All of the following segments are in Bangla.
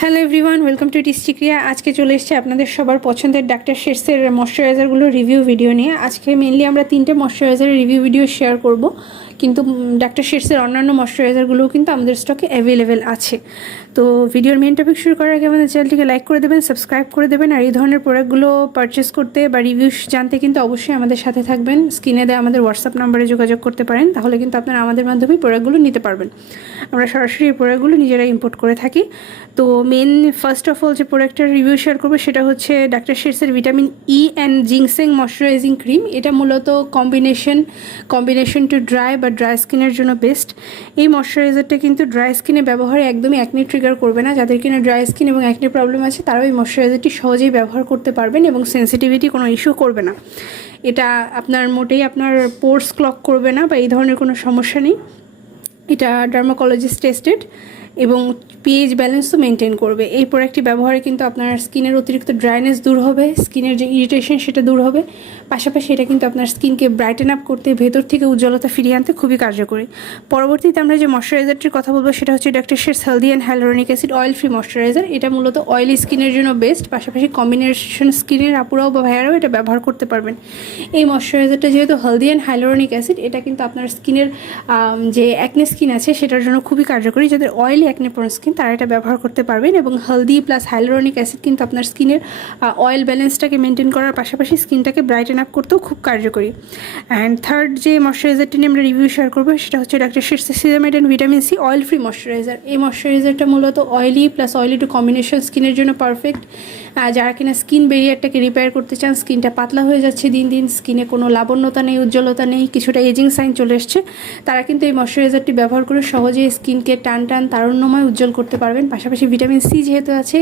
হ্যালো এভরিওয়ান, ওয়েলকাম টু টিস্টিক্রিয়া। আজকে চলে এসেছে আপনাদের সবার পছন্দের ডাক্তার শেরসের ময়শ্চারাইজারগুলোর রিভিউ ভিডিও নিয়ে। আজকে মেনলি আমরা 3টে ময়শ্চারাইজারের রিভিউ ভিডিও শেয়ার করব, কিন্তু ডাক্তার শেরসের অন্যান্য ময়শ্চারাইজারগুলোও কিন্তু আমাদের স্টকে অ্যাভেলেবেল আছে। তো ভিডিওর মেন টপিক শুরু করার আগে আমাদের চ্যানেলটিকে লাইক করে দেবেন, সাবস্ক্রাইব করে দেবেন, আর এই ধরনের প্রোডাক্টগুলো পারচেস করতে বা রিভিউ জানতে কিন্তু অবশ্যই আমাদের সাথে থাকবেন। স্ক্রিনে দেওয়া আমাদের হোয়াটসঅ্যাপ নাম্বারে যোগাযোগ করতে পারেন, তাহলে কিন্তু আপনারা আমাদের মাধ্যমেই প্রোডাক্টগুলো নিতে পারবেন। আমরা সরাসরি এই প্রোডাক্টগুলো নিজেরা ইম্পোর্ট করে থাকি। তো মেন ফার্স্ট অফ অল যে প্রোডাক্টটার রিভিউ শেয়ার করবো সেটা হচ্ছে ডাক্তার শেরসের vitamin E and ginseng moisturising cream. এটা মূলত কম্বিনেশন টু ড্রাই বা ড্রাই স্কিনের জন্য বেস্ট। এই ময়শ্চারাইজারটা কিন্তু ড্রাই স্কিনে ব্যবহারে একদমই অ্যাকনে ট্রিগার করবে না। যাদের কিনা ড্রাই স্কিন এবং অ্যাকনে প্রবলেম আছে তারাও এই ময়শ্চারাইজারটি সহজেই ব্যবহার করতে পারবেন এবং সেন্সিটিভিটি কোনো ইস্যু করবে না। এটা আপনার মোটেই আপনার পোর্স ক্লক করবে না বা এই ধরনের কোনো সমস্যা নেই। এটা ডার্মাকোলজিস্ট টেস্টেড এবং পিএইচ ব্যালেন্সও মেনটেন করবে। এই প্রোডাক্টটি ব্যবহারে কিন্তু আপনার স্কিনের অতিরিক্ত ড্রাইনেস দূর হবে, স্কিনের যে ইরিটেশন সেটা দূর হবে। পাশাপাশি এটা কিন্তু আপনার স্কিনকে ব্রাইটেন আপ করতে, ভেতর থেকে উজ্জ্বলতা ফিরিয়ে আনতে খুবই কার্যকরী। পরবর্তীতে আমরা যে ময়শ্চারাইজারটির কথা বলবো সেটা হচ্ছে doctor Sheth's healthy and hyaluronic acid oil free moisturiser. এটা মূলত অয়েলি স্কিনের জন্য বেস্ট। পাশাপাশি কম্বিনেশন স্কিনের আপুরাও বা ভাইয়ারাও এটা ব্যবহার করতে পারবেন। এই ময়শ্চারাইজারটা যেহেতু হেলদি অ্যান্ড হাইলোরনিক অ্যাসিড, এটা কিন্তু আপনার স্কিনের যে অ্যাকনে স্কিন আছে সেটার জন্য খুবই কার্যকরী। যাদের অয়েলি অ্যাকনে প্রোন স্কিন তারা এটা ব্যবহার করতে পারবেন। এবং হেলদি প্লাস হাইলোরনিক অ্যাসিড কিন্তু আপনার স্কিনের অয়েল ব্যালেন্সটাকে মেনটেন করার পাশাপাশি স্কিনটাকে ব্রাইটেন আপ করতেও খুব কার্যকরী। অ্যান্ড থার্ড যে ময়শ্চারাইজারটি নিয়ে আমরা রিভিউ শেয়ার করবো সেটা হচ্ছে ডাক্তার শেরসের ceramide and vitamin C oil free moisturiser. এই ময়শ্চারাইজারটা মূলত oily plus oily to combination স্কিনের জন্য পারফেক্ট। যারা কিনা স্কিন ব্যারিয়ারটাকে রিপেয়ার করতে চান, স্কিনটা পাতলা হয়ে যাচ্ছে দিন দিন, স্কিনে কোনো লাবণ্যতা নেই, উজ্জ্বলতা নেই, কিছুটা এজিং সাইন চলে এসছে, তারা কিন্তু এই ময়শ্চারাইজারটি ব্যবহার করে সহজেই স্কিনকে টান তারুণ্যময় উজ্জ্বল করতে পারবেন। পাশাপাশি ভিটামিন সি যেহেতু আছে,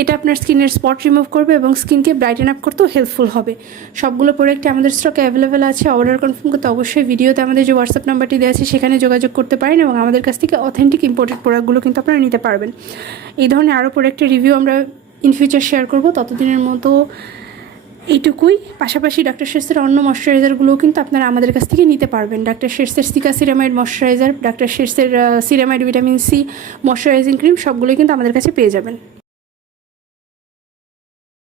এটা আপনার স্কিনের স্পট রিমুভ করবে এবং স্কিনকে ব্রাইটেন আপ করতেও হেল্পফুল হবে। সবগুলো প্রোডাক্টই আমাদের স্টকে অ্যাভেলেবেল আছে। অর্ডার কনফার্ম করতে অবশ্যই ভিডিওতে আমাদের যে হোয়াটসঅ্যাপ নাম্বারটি দেওয়া আছে সেখানে যোগাযোগ করতে পারেন এবং আমাদের কাছ থেকে অথেন্টিক ইম্পোর্টেড প্রোডাক্টগুলো কিন্তু আপনারা নিতে পারবেন। এই ধরনের আরও প্রোডাক্টের রিভিউ আমরা ইন ফিউচার শেয়ার করবো। ততদিনের মতো এইটুকুই। পাশাপাশি ডাক্তার শেরসের অন্য ময়শ্চারাইজারগুলোও কিন্তু আপনারা আমাদের কাছ থেকে নিতে পারবেন। ডাক্তার শেরসের সিকা সিরামাইড ময়শ্চারাইজার, ডাক্তার শেরসের ceramide vitamin C moisturising cream, সবগুলোই কিন্তু আমাদের কাছে পেয়ে যাবেন।